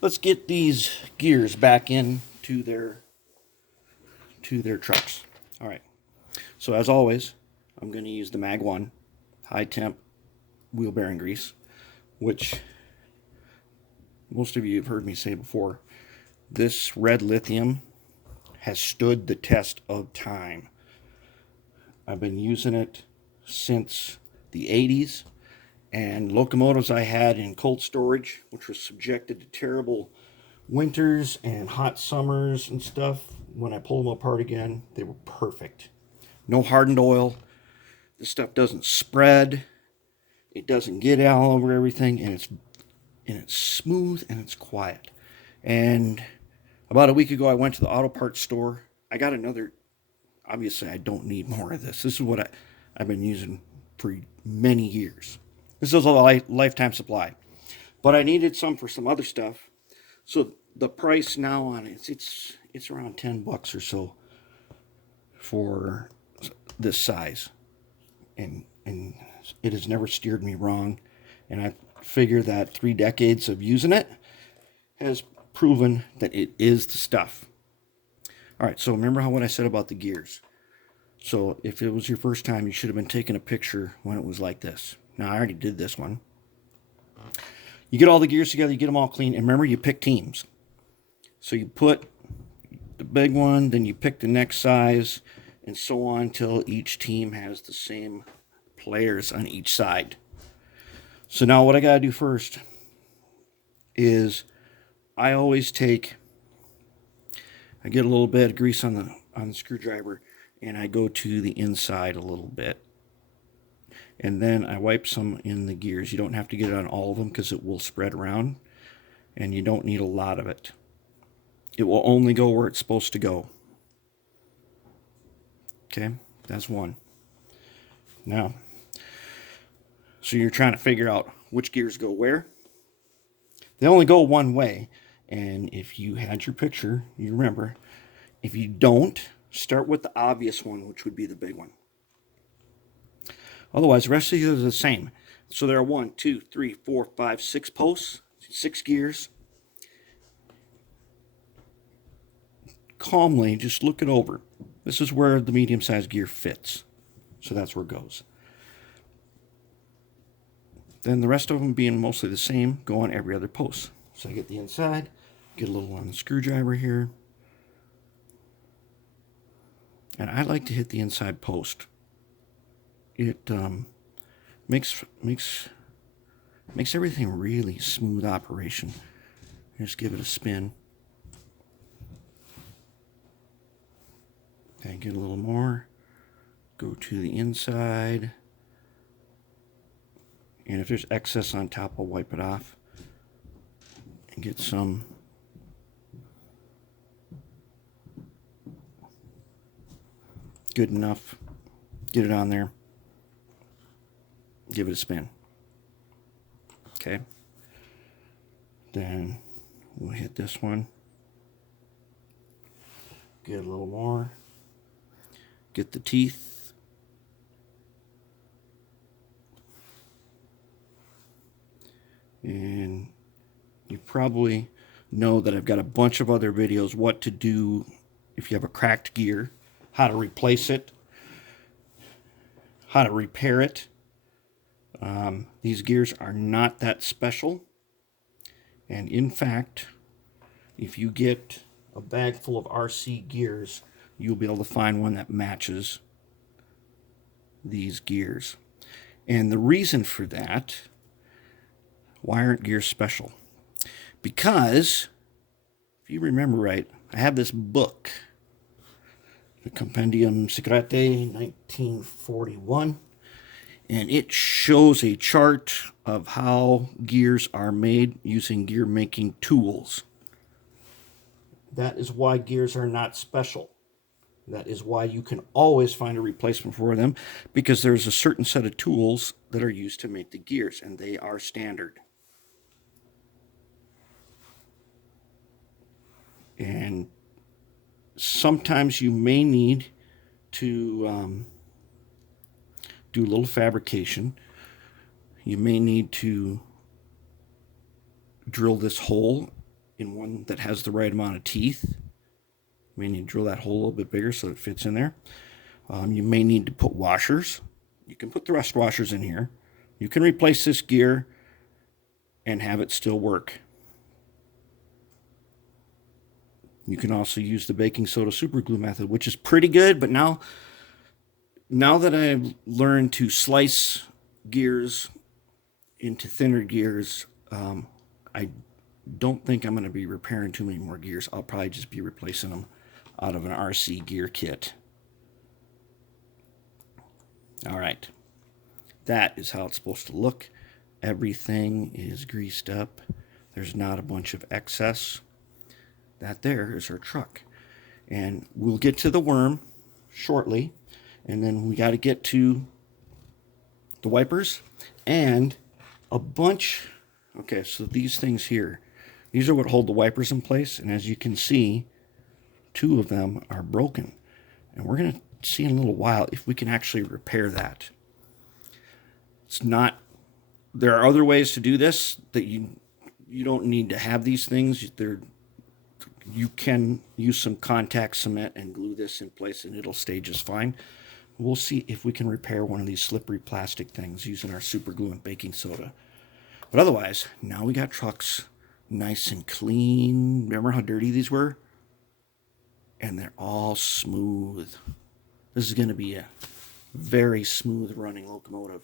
let's get these gears back into their trucks. All right. So as always, I'm going to use the Mag 1 high temp wheel bearing grease, which most of you have heard me say before. This red lithium has stood the test of time. I've been using it since the 80s, and locomotives I had in cold storage, which was subjected to terrible winters and hot summers and stuff, when I pulled them apart again, they were perfect. No hardened oil. This stuff doesn't spread. It doesn't get all over everything, and it's smooth and it's quiet. And about a week ago, I went to the auto parts store. I got another. Obviously, I don't need more of this. This is what I've been using for many years. This is a lifetime supply. But I needed some for some other stuff. So the price now on it, it's around $10 or so for this size. And it has never steered me wrong. And I figure that 3 decades of using it has proven that it is the stuff. All right, so remember what I said about the gears. So if it was your first time, you should have been taking a picture when it was like this. Now, I already did this one. You get all the gears together, you get them all clean, and remember, you pick teams. So you put the big one, then you pick the next size, and so on until each team has the same players on each side. So now what I got to do first is I always get a little bit of grease on the screwdriver, and I go to the inside a little bit. And then I wipe some in the gears. You don't have to get it on all of them because it will spread around, and you don't need a lot of it. It will only go where it's supposed to go. Okay, that's one. Now, so you're trying to figure out which gears go where. They only go one way, and if you had your picture, you remember. If you don't, start with the obvious one, which would be the big one. Otherwise, the rest of these are the same. So there are 1, 2, 3, 4, 5, 6 posts, 6 gears. Calmly, just look it over. This is where the medium-sized gear fits. So that's where it goes. Then the rest of them being mostly the same, go on every other post. So I get the inside, get a little on the screwdriver here. And I like to hit the inside post. It makes everything really smooth operation. Just give it a spin. Okay, get a little more. Go to the inside. And if there's excess on top, I'll wipe it off. And get some. Good enough. Get it on there. Give it a spin. Okay. Then we'll hit this one. Get a little more. Get the teeth. And you probably know that I've got a bunch of other videos what to do if you have a cracked gear, how to replace it, how to repair it. These gears are not that special. And in fact, if you get a bag full of RC gears, you'll be able to find one that matches these gears. And the reason for that, why aren't gears special? Because, if you remember right, I have this book, the Compendium Secrete 1941, and it shows a chart of how gears are made using gear making tools. That is why gears are not special. That is why you can always find a replacement for them, because there's a certain set of tools that are used to make the gears, and they are standard. And sometimes you may need to do a little fabrication. You may need to drill this hole in one that has the right amount of teeth. You may need to drill that hole a little bit bigger so it fits in there. You may need to put washers. You can put the rust washers in here. You can replace this gear and have it still work. You can also use the baking soda super glue method, which is pretty good, but now that I've learned to slice gears into thinner gears, I don't think I'm going to be repairing too many more gears. I'll probably just be replacing them out of an RC gear kit. All right, that is how it's supposed to look. Everything is greased up. There's not a bunch of excess. That there is our truck. And we'll get to the worm shortly. And then we got to get to the wipers and a bunch. Okay, so these things here, these are what hold the wipers in place. And as you can see, 2 of them are broken. And we're going to see in a little while if we can actually repair that. It's not, there are other ways to do this that you don't need to have these things. You can use some contact cement and glue this in place and it'll stay just fine. We'll see if we can repair one of these slippery plastic things using our super glue and baking soda. But otherwise, now we got trucks nice and clean. Remember how dirty these were? And they're all smooth. This is going to be a very smooth running locomotive.